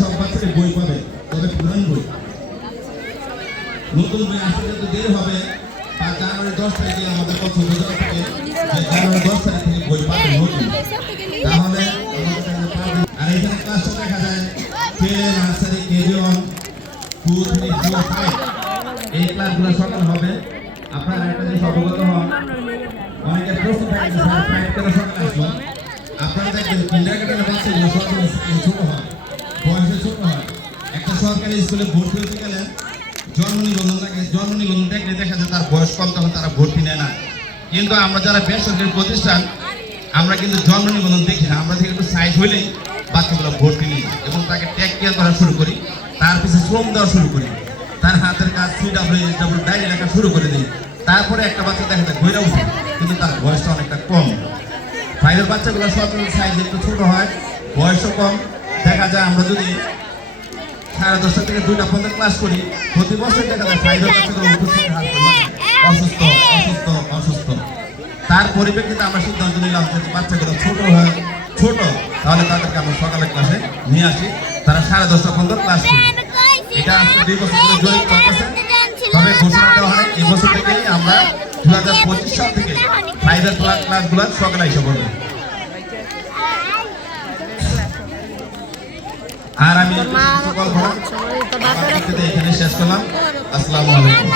সব পাবে তবে পুরান বই। নতুন বই আসতে যেতে দেরি হবে বা জানুয়ারি দশ তারিখে আমাদের পছন্দ দেওয়া থাকে। আর দেখা যায়, কে nursery KG one two three four five এই আপনারা একটা জিনিস অবগত হন যে স্যার ফাইভ হয়। সরকারি স্কুলে ভর্তি হতে গেলে জন্ম নিবন্ধন লাগে জন্ম নিবন্ধন দেখলে দেখা যায় তার বয়স কম, তখন তারা ভর্তি নেয় না। কিন্তু আমরা যারা বেসরকারি প্রতিষ্ঠান, আমরা কিন্তু জন্ম নিবন্ধন দেখি না। আমরা একটু সাইজ হইলেই বাচ্চাগুলো ভর্তি নিই এবং তাকে ট্যাগ কেয়ার করা শুরু করি। তার পিছনে শ্রম দেওয়া শুরু করি। তার হাতের কাজ C W S W diary লেখা শুরু করে দিই। তারপরে একটা বাচ্চা দেখা যায় ঘুরে উঠে কিন্তু তার বয়সটা অনেকটা কম। ফাইভের বাচ্চাগুলো সব সাইজ একটু ছোটো হয়, বয়সও কম। দেখা যায় আমরা যদি সাড়ে দশটা থেকে দুইটা পর্যন্ত ক্লাস করি। প্রতি বছর দেখা যায় উপস্থিত অসুস্থ অসুস্থ অসুস্থ। তার পরিপ্রেক্ষিতে আমরা সিদ্ধান্ত নিলাম যে বাচ্চাগুলো ছোট হয় ছোট তাহলে তাদেরকে আমরা সকালে ক্লাসে নিয়ে আসি। তারা সাড়ে দশটা পর্যন্ত ক্লাস করি এটা আজকে দুই বছর ধরে জয়ী চলতেছে। তবে ঘোষণা দেওয়া হয় এই বছর থেকেই আমরা দু হাজার পঁচিশ সাল থেকে ক্লাস ক্লাসগুলো সকালে এসে পড়বে। আর আমি সকল ভরা আমার বক্তৃতা এখানে শেষ করলাম। আসসালামু আলাইকুম।